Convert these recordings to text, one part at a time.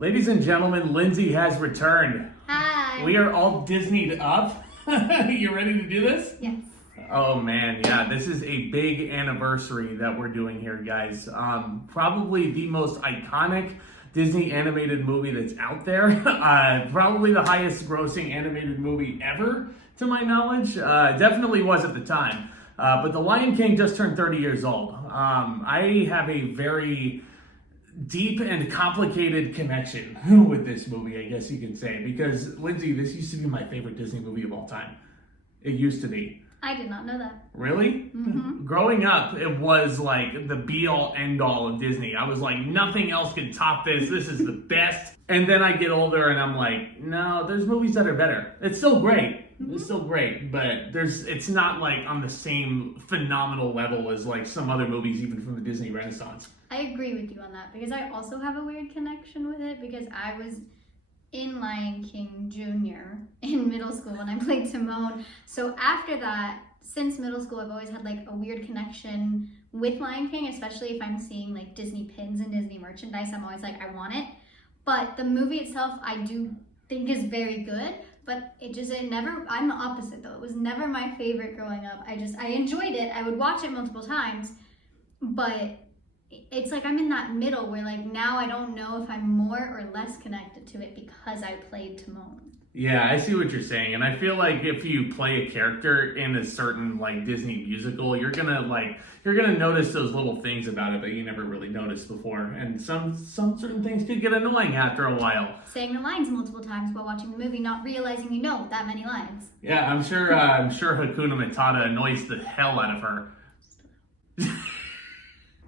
Ladies and gentlemen, Lindsay has returned. Hi. We are all Disney'd up. You ready to do this? Yes. Oh man, yeah, this is a big anniversary that we're doing here, guys. Probably the most iconic Disney animated movie that's out there. Probably the highest grossing animated movie ever, to my knowledge. Definitely was at the time. But The Lion King just turned 30 years old. I have a very deep and complicated connection with this movie, I guess you could say, because Lindsay, this used to be my favorite Disney movie of all time. It used to be. I did not know that. Really? Mm-hmm. Growing up, it was like the be-all, end-all of Disney. I was like, nothing else can top this. This is the best. And then I get older and I'm like, no, there's movies that are better. It's still great. Mm-hmm. It's still great, but it's not like on the same phenomenal level as like some other movies, even from the Disney Renaissance. I agree with you on that because I also have a weird connection with it because I was in Lion King Jr. in middle school when I played Timon. So after that, since middle school, I've always had like a weird connection with Lion King, especially if I'm seeing like Disney pins and Disney merchandise. I'm always like, I want it. But the movie itself, I do think is very good. But I'm the opposite though. It was never my favorite growing up. I enjoyed it. I would watch it multiple times, but it's like I'm in that middle where like now I don't know if I'm more or less connected to it because I played Timon. Yeah, I see what you're saying, and I feel like if you play a character in a certain like Disney musical, you're gonna notice those little things about it that you never really noticed before, and some certain things could get annoying after a while. Saying the lines multiple times while watching the movie, not realizing you know that many lines. Yeah, I'm sure Hakuna Matata annoys the hell out of her.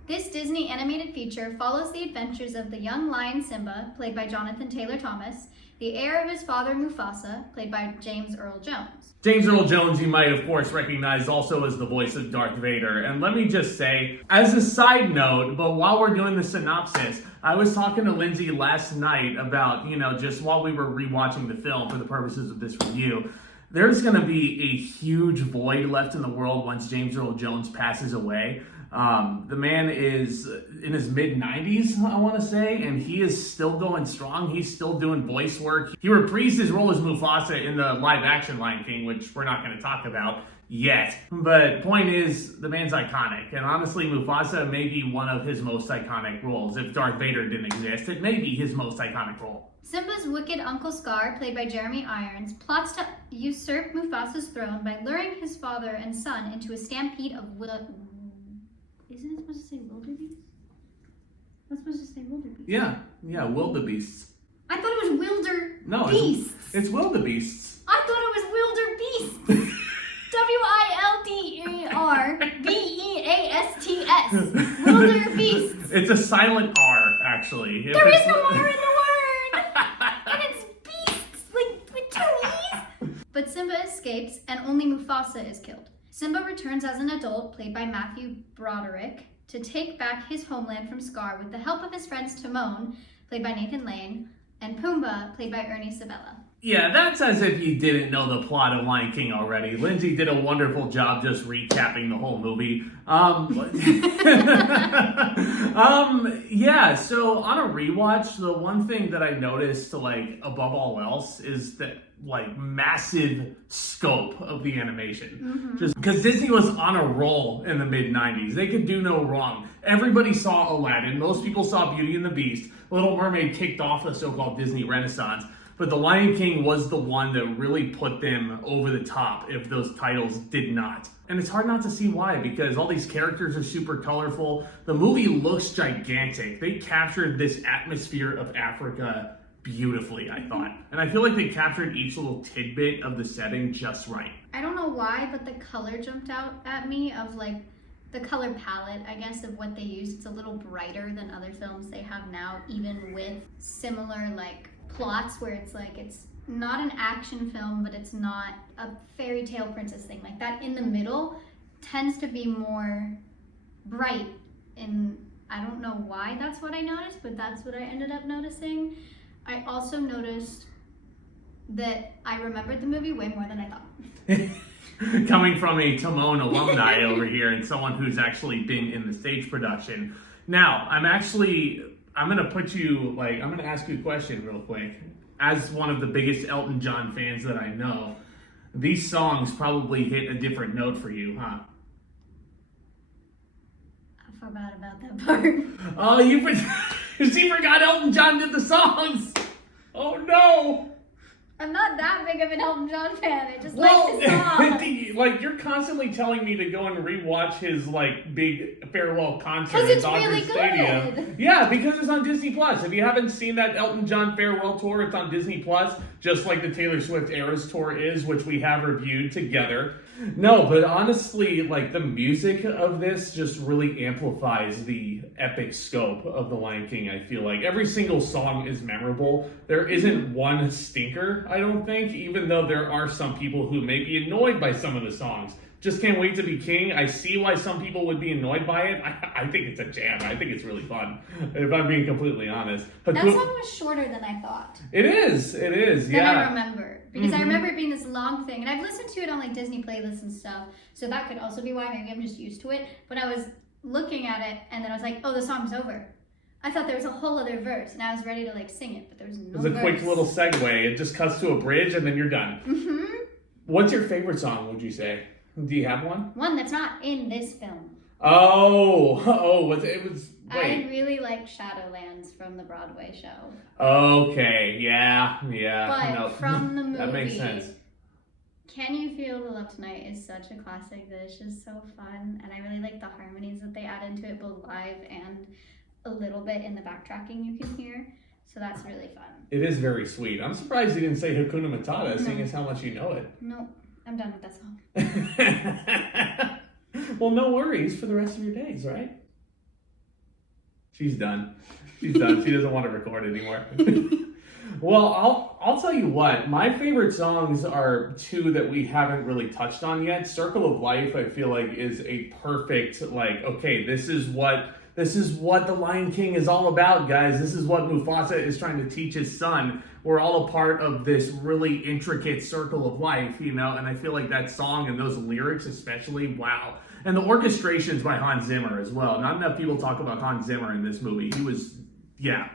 This Disney animated feature follows the adventures of the young lion Simba, played by Jonathan Taylor Thomas, the heir of his father Mufasa, played by James Earl Jones. James Earl Jones, you might of course recognize also as the voice of Darth Vader. And let me just say, as a side note, but while we're doing the synopsis, I was talking to Lindsay last night about, just while we were rewatching the film for the purposes of this review, there's going to be a huge void left in the world once James Earl Jones passes away. The man is in his mid-90s, I want to say, and he is still going strong. He's still doing voice work. He reprised his role as Mufasa in the live-action Lion King, which we're not going to talk about yet. But point is, the man's iconic. And honestly, Mufasa may be one of his most iconic roles. If Darth Vader didn't exist, it may be his most iconic role. Simba's wicked Uncle Scar, played by Jeremy Irons, plots to usurp Mufasa's throne by luring his father and son into a stampede of Isn't it supposed to say wildebeest? That's supposed to say wildebeest. Yeah, wildebeests. I thought it was wildebeests. No, it's wildebeests. I thought it was wildebeest. WILDERBEASTS. Wildebeests. It's a silent R, actually. There is no R in the word. And it's beasts, like with two E's. But Simba escapes, and only Mufasa is killed. Simba returns as an adult, played by Matthew Broderick, to take back his homeland from Scar with the help of his friends Timon, played by Nathan Lane, and Pumbaa, played by Ernie Sabella. Yeah, that's as if you didn't know the plot of Lion King already. Lindsay did a wonderful job just recapping the whole movie. Yeah, so on a rewatch, the one thing that I noticed, like, above all else, is that, like, massive scope of the animation. Mm-hmm. Just because Disney was on a roll in the mid-90s. They could do no wrong. Everybody saw Aladdin. Most people saw Beauty and the Beast. Little Mermaid kicked off the so-called Disney Renaissance. But The Lion King was the one that really put them over the top if those titles did not. And it's hard not to see why, because all these characters are super colorful. The movie looks gigantic. They captured this atmosphere of Africa beautifully, I thought. And I feel like they captured each little tidbit of the setting just right. I don't know why, but the color jumped out at me of like the color palette, I guess, of what they used. It's a little brighter than other films they have now, even with similar like plots where it's like it's not an action film, but it's not a fairy tale princess thing. Like that in the middle tends to be more bright, and I don't know why that's what I noticed, but that's what I ended up noticing. I also noticed that I remembered the movie way more than I thought. Coming from a Timon alumni over here and someone who's actually been in the stage production. Now, I'm actually I'm gonna put you I'm gonna ask you a question real quick. As one of the biggest Elton John fans that I know, these songs probably hit a different note for you, huh? I forgot about that part. Oh, she forgot Elton John did the songs. Oh no. I'm not that big of an Elton John fan. I just like the song. You're constantly telling me to go and rewatch his big farewell concert Because at it's Dodger really Stadium. good. Yeah, because it's on Disney Plus. If you haven't seen that Elton John farewell tour, it's on Disney Plus, just like the Taylor Swift Eras tour is, which we have reviewed together. No, but honestly, the music of this just really amplifies the epic scope of The Lion King, I feel like. Every single song is memorable. There isn't one stinker, I don't think, even though there are some people who may be annoyed by some of the songs. Just Can't Wait to Be King. I see why some people would be annoyed by it. I think it's a jam. I think it's really fun, if I'm being completely honest. That song was shorter than I thought. It is, yeah. Than I remember. Because I remember it being this long thing. And I've listened to it on Disney playlists and stuff. So that could also be why. Maybe I'm just used to it. But I was looking at it and then I was like, oh, the song's over. I thought there was a whole other verse. And I was ready to sing it. But there was no verse. It was a quick little segue. It just cuts to a bridge and then you're done. Mm-hmm. What's your favorite song, would you say? Do you have one? One that's not in this film. Wait. I really like Shadowlands from the Broadway show. Okay, yeah. But from the movie, that makes sense. Can You Feel the Love Tonight is such a classic that it's just so fun. And I really like the harmonies that they add into it, both live and a little bit in the backtracking you can hear. So that's really fun. It is very sweet. I'm surprised you didn't say Hakuna Matata, seeing as how much you know it. Nope. I'm done with that song. Well, no worries for the rest of your days, right? She's done. She doesn't want to record anymore. Well, I'll tell you what. My favorite songs are two that we haven't really touched on yet. Circle of Life, I feel like, is a perfect, okay, this is what The Lion King is all about, guys. This is what Mufasa is trying to teach his son. We're all a part of this really intricate circle of life, and I feel like that song and those lyrics especially, wow. And the orchestrations by Hans Zimmer as well. Not enough people talk about Hans Zimmer in this movie. He was,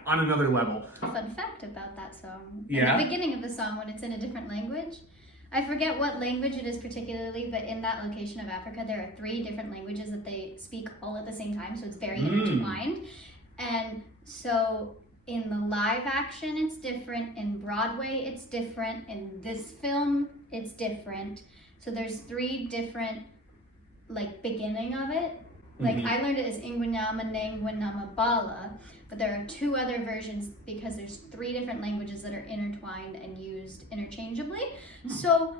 on another level. Fun fact about that song. Yeah. In the beginning of the song, when it's in a different language, I forget what language it is particularly, but in that location of Africa, there are 3 different languages that they speak all at the same time, so it's very intertwined. And so in the live action, it's different. In Broadway, it's different. In this film, it's different. So there's 3 different, beginning of it. I learned it as Ingwinama Nangwinama Bala, but there are 2 other versions because there's 3 different languages that are intertwined and used interchangeably. So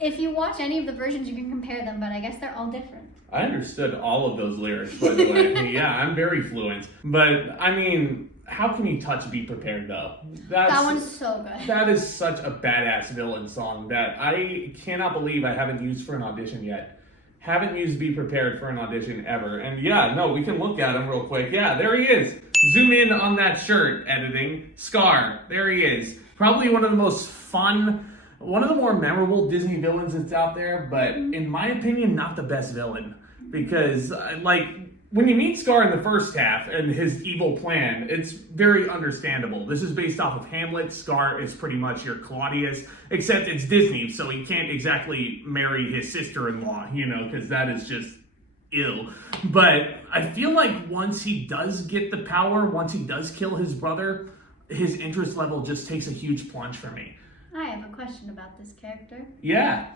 if you watch any of the versions, you can compare them, but I guess they're all different. I understood all of those lyrics, by the way. Yeah, I'm very fluent. But, how can you touch Be Prepared, though? That one's so good. That is such a badass villain song that I cannot believe I haven't used for an audition yet. Haven't used Be Prepared for an audition ever. And we can look at him real quick. Yeah, there he is. Zoom in on that shirt, editing. Scar, there he is. Probably one of the most fun, one of the more memorable Disney villains that's out there, but in my opinion, not the best villain. Because, when you meet Scar in the first half and his evil plan, it's very understandable. This is based off of Hamlet. Scar is pretty much your Claudius, except it's Disney, so he can't exactly marry his sister-in-law, because that is just ill. But I feel like once he does get the power, once he does kill his brother, his interest level just takes a huge plunge for me. I have a question about this character. Yeah.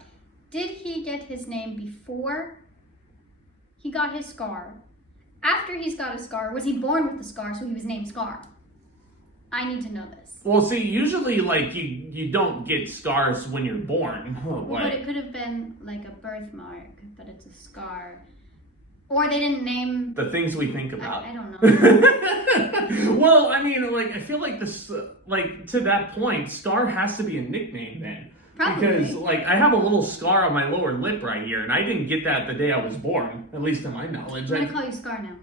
Did he get his name before he got his scar? After he's got a scar, was he born with the scar, so he was named Scar? I need to know this. Well, see, usually, you don't get scars when you're born. But it could have been, a birthmark, but it's a scar. Or they didn't name... The things we think about. I don't know. Well, I feel like this, to that point, Scar has to be a nickname then. Probably. Because, I have a little scar on my lower lip right here, and I didn't get that the day I was born, at least to my knowledge. I'm going to call you Scar now.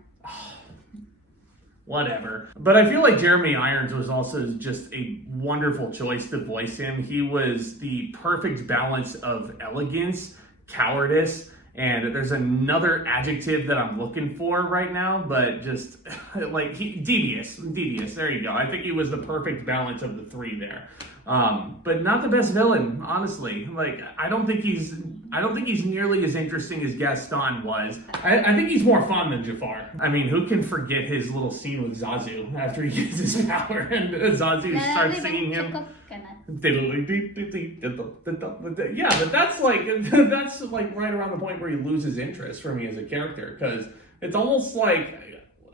Whatever. But I feel like Jeremy Irons was also just a wonderful choice to voice him. He was the perfect balance of elegance, cowardice, And there's another adjective that I'm looking for right now, but just like devious. There you go. I think he was the perfect balance of the three there. But not the best villain, honestly. Like I don't think he's nearly as interesting as Gaston was. I think he's more fun than Jafar. I mean, who can forget his little scene with Zazu after he gets his power and Zazu starts singing him. Yeah, but that's like right around the point where he loses interest for me as a character, because it's almost like,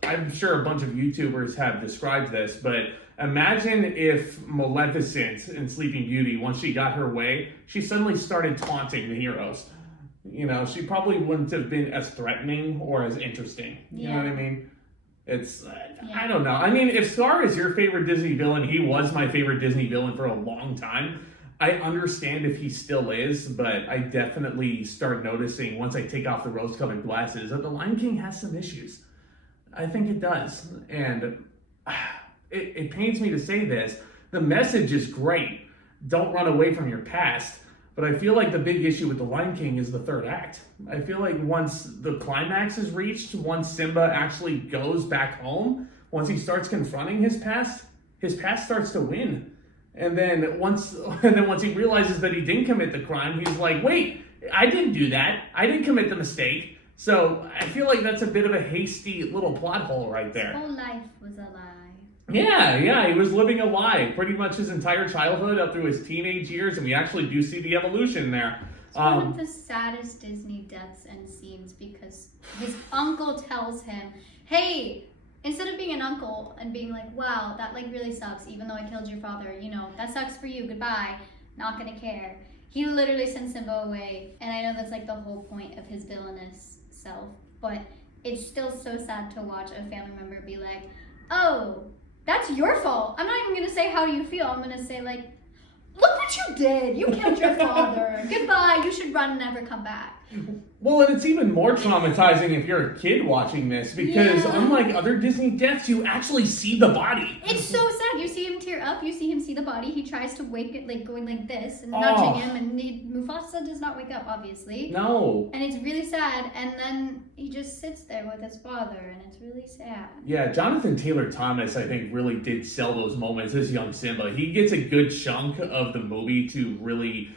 I'm sure a bunch of YouTubers have described this, but imagine if Maleficent in Sleeping Beauty, once she got her way, she suddenly started taunting the heroes. You know, she probably wouldn't have been as threatening or as interesting. You know what I mean? It's, I don't know. I mean, if Scar is your favorite Disney villain, he was my favorite Disney villain for a long time. I understand if he still is, but I definitely start noticing once I take off the rose-colored glasses that The Lion King has some issues. I think it does. And it pains me to say this. The message is great. Don't run away from your past. But I feel like the big issue with The Lion King is the third act. I feel like once the climax is reached, once Simba actually goes back home, once he starts confronting his past starts to win. And then once he realizes that he didn't commit the crime, he's like, wait, I didn't do that. I didn't commit the mistake. So I feel like that's a bit of a hasty little plot hole right there. His whole life was a lie. Yeah, he was living a lie pretty much his entire childhood up through his teenage years, and we actually do see the evolution there. It's one of the saddest Disney deaths and scenes, because his uncle tells him, hey, instead of being an uncle and being like, wow, that like really sucks, even though I killed your father, you know, that sucks for you, goodbye, not gonna care. He literally sends Simba away, and I know that's like the whole point of his villainous self, but it's still so sad to watch a family member be like, oh, that's your fault. I'm not even going to say how you feel. I'm going to say, like, look what you did. You killed your father. Goodbye. You should run and never come back. Well, and it's even more traumatizing if you're a kid watching this, because unlike other Disney deaths, you actually see the body. It's so sad. You see him tear up. You see him see the body. He tries to wake it, like going like this and nudging him, and Mufasa does not wake up, obviously. No. And it's really sad. And then he just sits there with his father, and it's really sad. Yeah, Jonathan Taylor Thomas, I think, really did sell those moments as young Simba. He gets a good chunk of the movie to really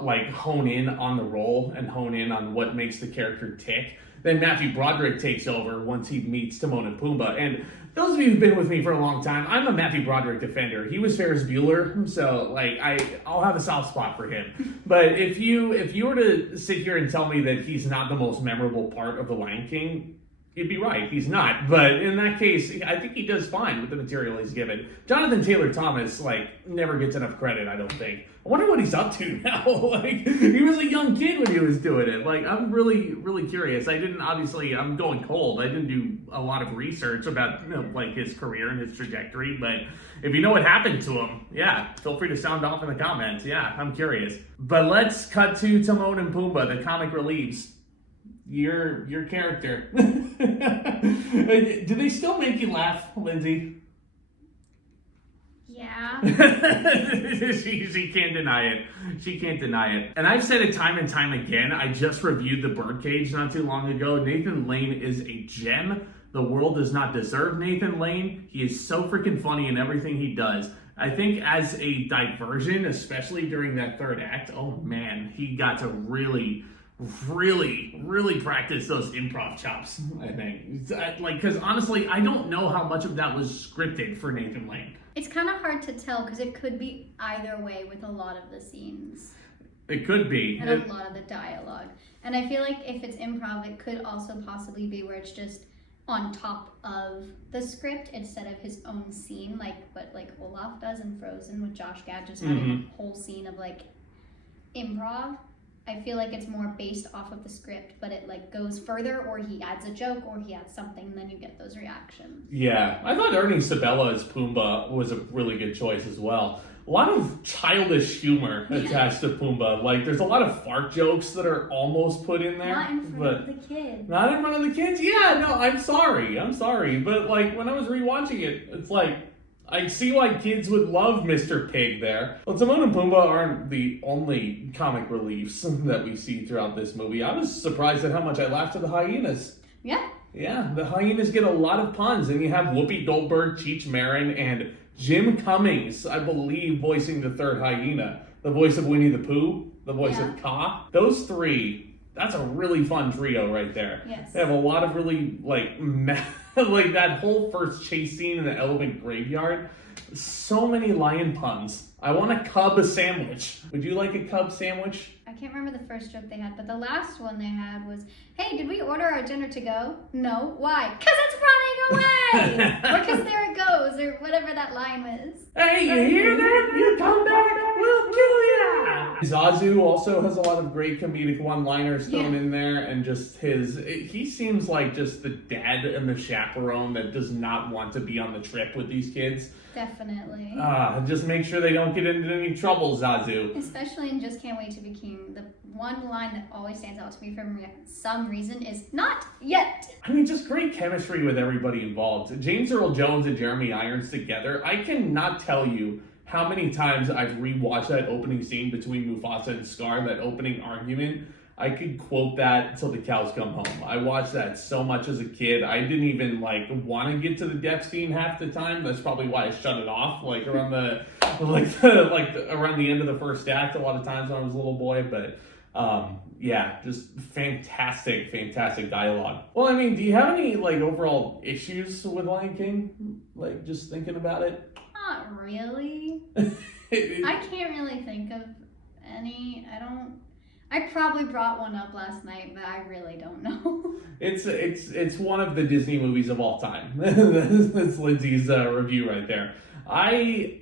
like hone in on the role and hone in on what makes the character tick. Then Matthew Broderick takes over once he meets Timon and Pumbaa. And those of you who've been with me for a long time, I'm a Matthew Broderick defender. He was Ferris Bueller, so like I'll have a soft spot for him. But if you were to sit here and tell me that he's not the most memorable part of The Lion King, you'd be right. He's not. But in that case, I think he does fine with the material he's given. Jonathan Taylor Thomas, like, never gets enough credit, I don't think. I wonder what he's up to now. Like, he was a young kid when he was doing it. Like, I'm really, really curious. I'm going cold. I didn't do a lot of research about, like, his career and his trajectory. But if you know what happened to him, yeah, feel free to sound off in the comments. Yeah, I'm curious. But let's cut to Timon and Pumbaa, the comic reliefs. Your character. Do they still make you laugh, Lindsay? Yeah. She can't deny it. She can't deny it. And I've said it time and time again. I just reviewed The Birdcage not too long ago. Nathan Lane is a gem. The world does not deserve Nathan Lane. He is so freaking funny in everything he does. I think as a diversion, especially during that third act, oh man, he got to really practice those improv chops, I think. Like, because honestly, I don't know how much of that was scripted for Nathan Lane. It's kind of hard to tell, because it could be either way with a lot of the scenes. It could be. And a lot of the dialogue. And I feel like if it's improv, it could also possibly be where it's just on top of the script instead of his own scene, like what like Olaf does in Frozen with Josh Gad, just having a whole scene of like improv. I feel like it's more based off of the script, but it like goes further, or he adds a joke, or he adds something, and then you get those reactions. Yeah, I thought Ernie Sabella as Pumbaa was a really good choice as well. A lot of childish humor attached to Pumbaa. Like, there's a lot of fart jokes that are almost put in there. Not in front of the kids. Not in front of the kids? Yeah, no, I'm sorry. But, like, when I was rewatching it, it's like, I see why kids would love Mr. Pig there. Well, Timon and Pumbaa aren't the only comic reliefs that we see throughout this movie. I was surprised at how much I laughed at the hyenas. Yeah. Yeah, the hyenas get a lot of puns, and you have Whoopi Goldberg, Cheech Marin, and Jim Cummings, I believe, voicing the third hyena. The voice of Winnie the Pooh, the voice of Kaa. Those three, that's a really fun trio right there. Yes. They have a lot of really, like that whole first chase scene in the elephant graveyard. So many lion puns. I want a cub sandwich. Would you like a cub sandwich? I can't remember the first joke they had, but the last one they had was, hey, did we order our dinner to go? No. Why? Because it's running away! Or because there it goes, or whatever that line was. Hey, you hear that? You come back, we'll kill ya! Zazu also has a lot of great comedic one-liners thrown in there, and just he seems like just the dad and the chaperone that does not want to be on the trip with these kids. Definitely. Just make sure they don't get into any trouble, Zazu. Especially in Just Can't Wait to Be King, the one line that always stands out to me for some reason is, not yet! I mean, just great chemistry with everybody involved. James Earl Jones and Jeremy Irons together, I cannot tell you how many times I've rewatched that opening scene between Mufasa and Scar, that opening argument. I could quote that till the cows come home. I watched that so much as a kid. I didn't even want to get to the death scene half the time. That's probably why I shut it off around around the end of the first act a lot of times when I was a little boy. But just fantastic dialogue. Well, I mean, do you have any overall issues with Lion King? Just thinking about it? Not really. I can't really think of any. I probably brought one up last night, but I really don't know. It's one of the Disney movies of all time. That's Lindsay's review right there. I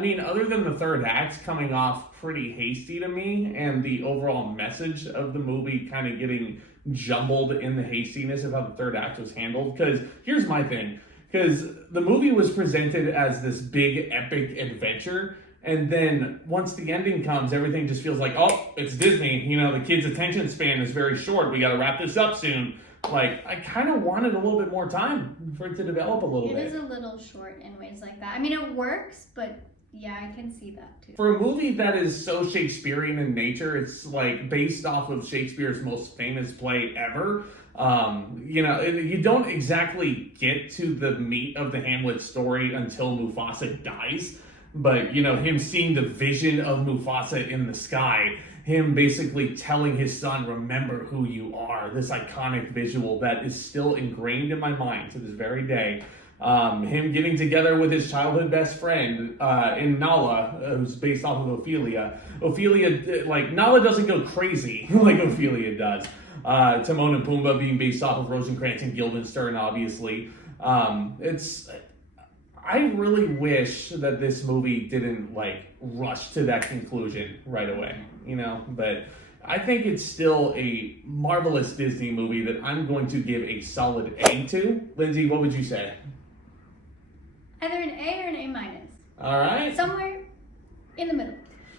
mean, other than the third act coming off pretty hasty to me, and the overall message of the movie kind of getting jumbled in the hastiness of how the third act was handled. Because here's my thing. Because the movie was presented as this big epic adventure, and then once the ending comes, everything just feels like, oh, it's Disney. The kid's attention span is very short. We got to wrap this up soon. I kind of wanted a little bit more time for it to develop a little bit. It is a little short in ways like that. I mean, it works, but yeah, I can see that too. For a movie that is so Shakespearean in nature, it's based off of Shakespeare's most famous play ever. You don't exactly get to the meat of the Hamlet story until Mufasa dies. But, him seeing the vision of Mufasa in the sky, him basically telling his son, remember who you are, this iconic visual that is still ingrained in my mind to this very day. Him getting together with his childhood best friend in Nala, who's based off of Ophelia. Nala doesn't go crazy like Ophelia does. Timon and Pumbaa being based off of Rosencrantz and Guildenstern, obviously. I really wish that this movie didn't rush to that conclusion right away, but I think it's still a marvelous Disney movie that I'm going to give a solid A to. Lindsay, what would you say? Either an A or an A minus. All right. Somewhere in the middle.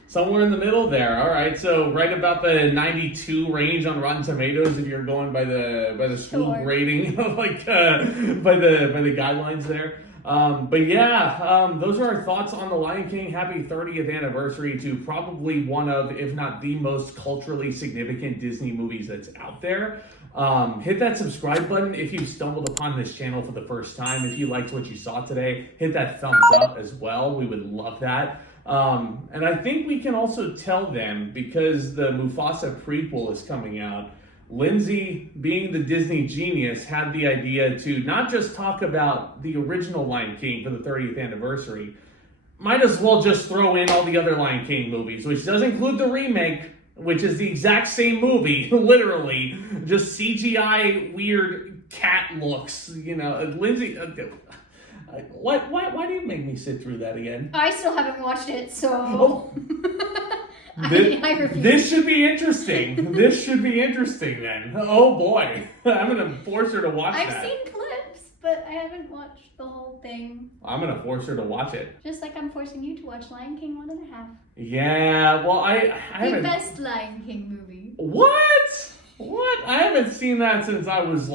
Somewhere in the middle there. All right. So right about the 92 range on Rotten Tomatoes if you're going by the school grading by the guidelines there. Those are our thoughts on The Lion King. Happy 30th anniversary to probably one of, if not the most culturally significant Disney movies that's out there. Hit that subscribe button if you've stumbled upon this channel for the first time. If you liked what you saw today, hit that thumbs up as well. We would love that. And I think we can also tell them, because the Mufasa prequel is coming out, Lindsay, being the Disney genius, had the idea to not just talk about the original Lion King for the 30th anniversary, might as well just throw in all the other Lion King movies, which does include the remake, which is the exact same movie, literally, just CGI weird cat looks, Lindsay... Why do you make me sit through that again? I still haven't watched it, so... I refuse. This should be interesting. This should be interesting then. Oh boy. I'm going to force her to watch that. I've seen clips, but I haven't watched the whole thing. I'm going to force her to watch it. Just like I'm forcing you to watch Lion King 1.5. Yeah, well, I haven't... The best Lion King movie. What? I haven't seen that since I was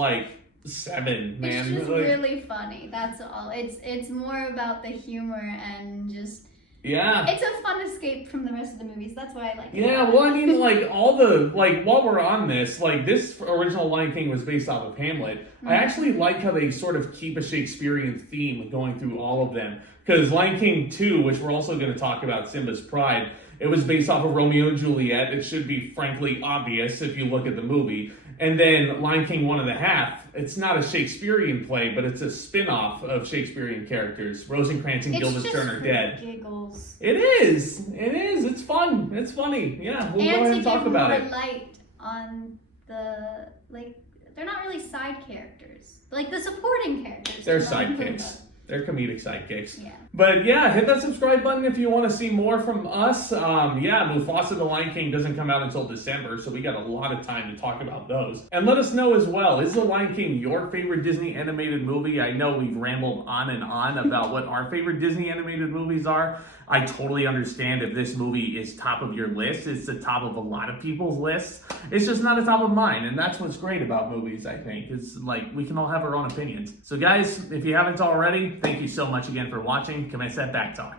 7, man. It's just really funny. That's all. It's more about the humor and just. Yeah. It's a fun escape from the rest of the movies. That's why I like it. Yeah, well, I mean, like, all the, like, while we're on this, like, this original Lion King was based off of Hamlet. Mm-hmm. I actually like how they sort of keep a Shakespearean theme going through all of them. Because Lion King 2, which we're also going to talk about, Simba's Pride, it was based off of Romeo and Juliet. It should be, frankly, obvious if you look at the movie. And then Lion King 1.5, it's not a Shakespearean play, but it's a spin-off of Shakespearean characters. Rosencrantz and Guildenstern are dead. Giggles. It is. It's fun. It's funny. Yeah, we'll go ahead and talk about it. And to give more light on the, like, they're not really side characters. Like, the supporting characters. They're sidekicks. They're comedic sidekicks. Yeah. But yeah, hit that subscribe button if you want to see more from us. Mufasa the Lion King doesn't come out until December, so we got a lot of time to talk about those. And let us know as well, is The Lion King your favorite Disney animated movie? I know we've rambled on and on about what our favorite Disney animated movies are. I totally understand if this movie is top of your list. It's the top of a lot of people's lists. It's just not the top of mine, and that's what's great about movies, I think. It's like, we can all have our own opinions. So guys, if you haven't already, thank you so much again for watching. Commence that back talk.